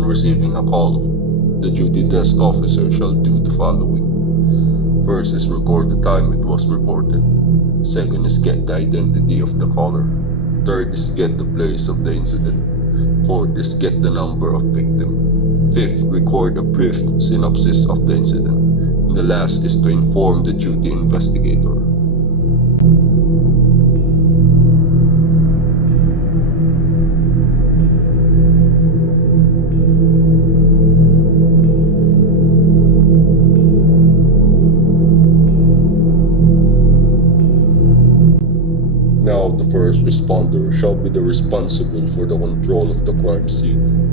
Upon receiving a call, the duty desk officer shall do the following. First is record the time it was reported. Second is get the identity of the caller. Third is get the place of the incident. Fourth is get the number of victim. Fifth, record a brief synopsis of the incident. And the last is to inform the duty investigator. Now, the first responder shall be the responsible for the control of the crime scene.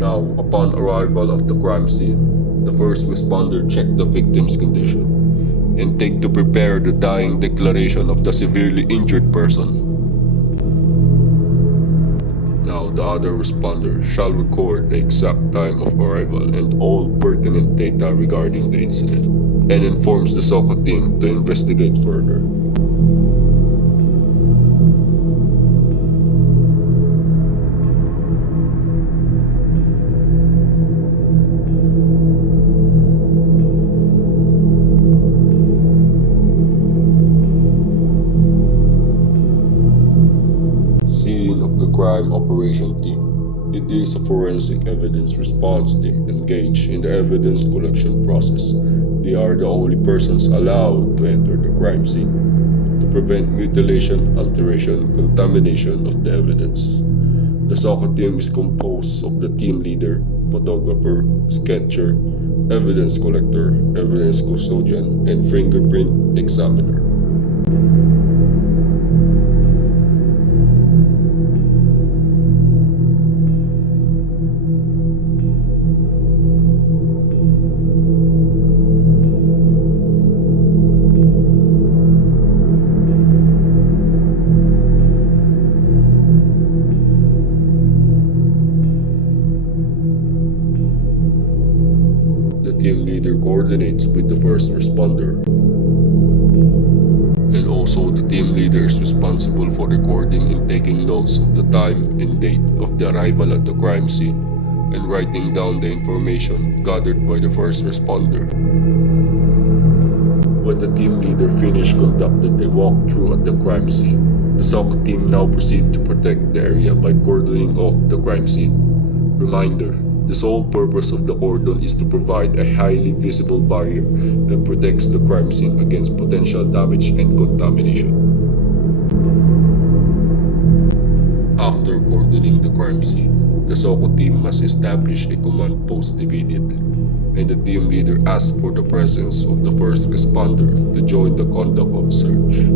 Now, upon arrival of the crime scene, the first responder check the victim's condition and take to prepare the dying declaration of the severely injured person. Now, the other responder shall record the exact time of arrival and all pertinent data regarding the incident and informs the SOCO team to investigate further. Scene of the crime operation team. It is a forensic evidence response team engaged in the evidence collection process. They are the only persons allowed to enter the crime scene to prevent mutilation, alteration, contamination of the evidence. The SOCO team is composed of the team leader, photographer, sketcher, evidence collector, evidence custodian, and fingerprint examiner. The team leader coordinates with the first responder. And also the team leader is responsible for recording and taking notes of the time and date of the arrival at the crime scene and writing down the information gathered by the first responder. When the team leader finished conducted a walkthrough at the crime scene, the SOCO team now proceed to protect the area by cordoning off the crime scene. Reminder: the sole purpose of the cordon is to provide a highly visible barrier and protects the crime scene against potential damage and contamination. After cordoning the crime scene, the SOCO team must establish a command post immediately, and the team leader asks for the presence of the first responder to join the conduct of search.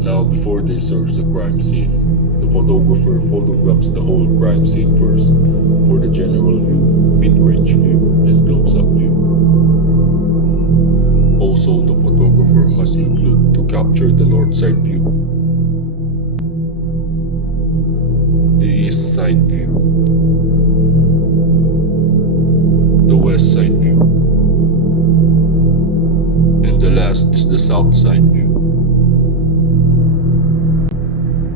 Now, before they search the crime scene, the photographer photographs the whole crime scene first for the general view, mid-range view, and close-up view. Also, the photographer must include to capture the north side view, the east side view, the west side view, and the last is the south side view.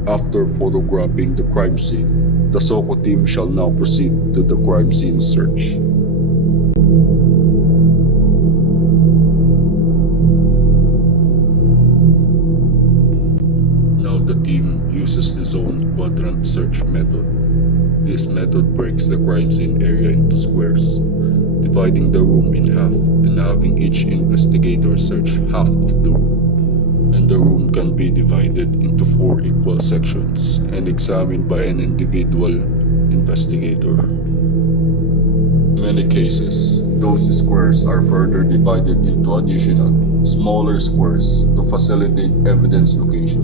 After photographing the crime scene, the SOCO team shall now proceed to the crime scene search. Now the team uses the zone quadrant search method. This method breaks the crime scene area into squares, dividing the room in half and having each investigator search half of the room. And the room can be divided into 4 equal sections and examined by an individual investigator. In many cases, those squares are further divided into additional, smaller squares to facilitate evidence location.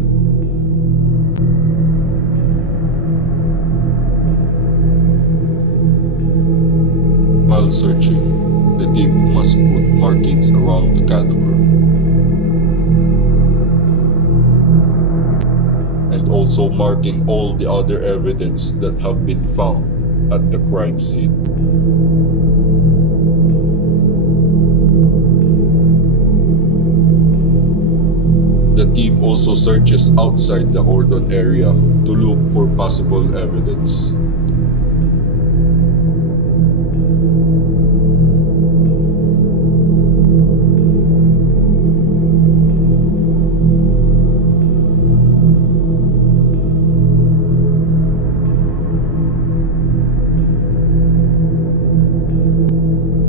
While searching, the team must put markings around the cadaver and also marking all the other evidence that have been found at the crime scene. The team also searches outside the cordon area to look for possible evidence.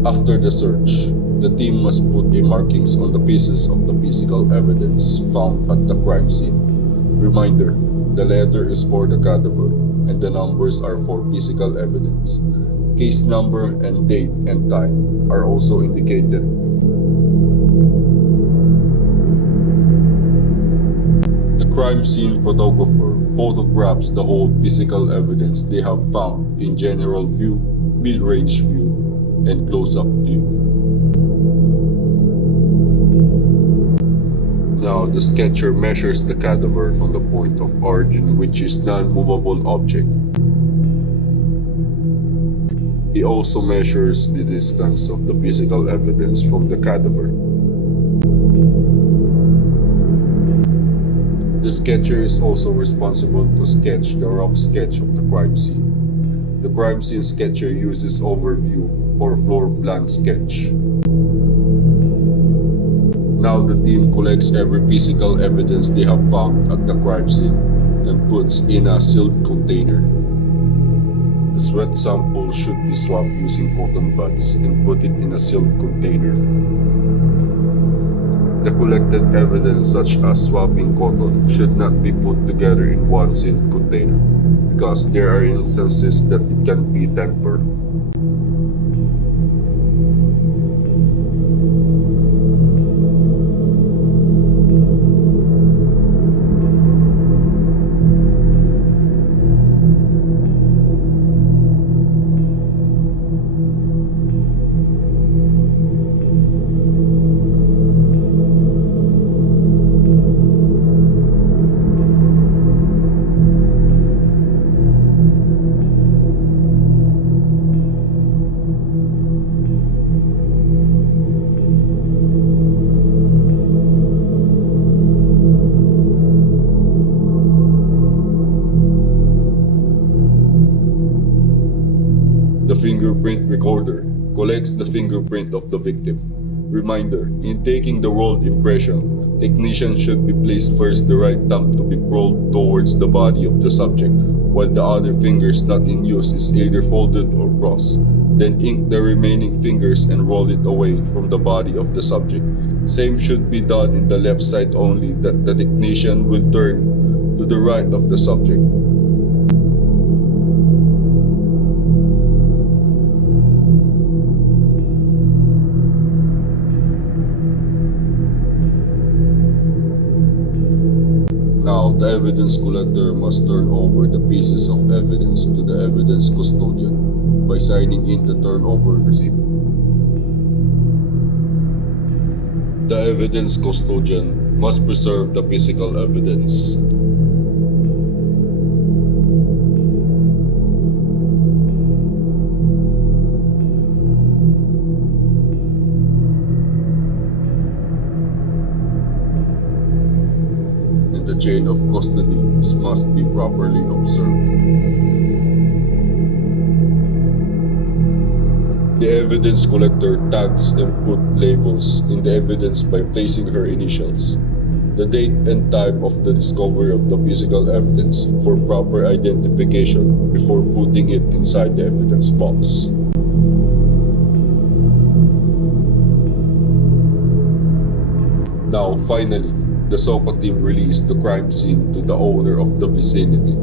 After the search, the team must put a markings on the pieces of the physical evidence found at the crime scene. Reminder, the letter is for the cadaver and the numbers are for physical evidence. Case number and date and time are also indicated. The crime scene photographer photographs the whole physical evidence they have found in general view, mid-range view, and close-up view. Now, the sketcher measures the cadaver from the point of origin, which is non-movable object. He also measures the distance of the physical evidence from the cadaver. The sketcher is also responsible to sketch the rough sketch of the crime scene. The crime scene sketcher uses overview or floor plan sketch. Now the team collects every physical evidence they have found at the crime scene and puts in a sealed container. The sweat sample should be swabbed using cotton buds and put it in a sealed container. The collected evidence such as swabbing cotton should not be put together in one sealed container because there are instances that it can be tampered. The fingerprint recorder collects the fingerprint of the victim. Reminder, in taking the rolled impression, technician should be placed first the right thumb to be rolled towards the body of the subject, while the other fingers not in use is either folded or crossed. Then ink the remaining fingers and roll it away from the body of the subject. Same should be done in the left side only, that the technician will turn to the right of the subject. Now, the evidence collector must turn over the pieces of evidence to the evidence custodian by signing in the turnover receipt. The evidence custodian must preserve the physical evidence. The chain of custody must be properly observed. The evidence collector tags and put labels in the evidence by placing her initials, the date and time of the discovery of the physical evidence for proper identification before putting it inside the evidence box. Now, finally, the SOCA team released the crime scene to the owner of the vicinity.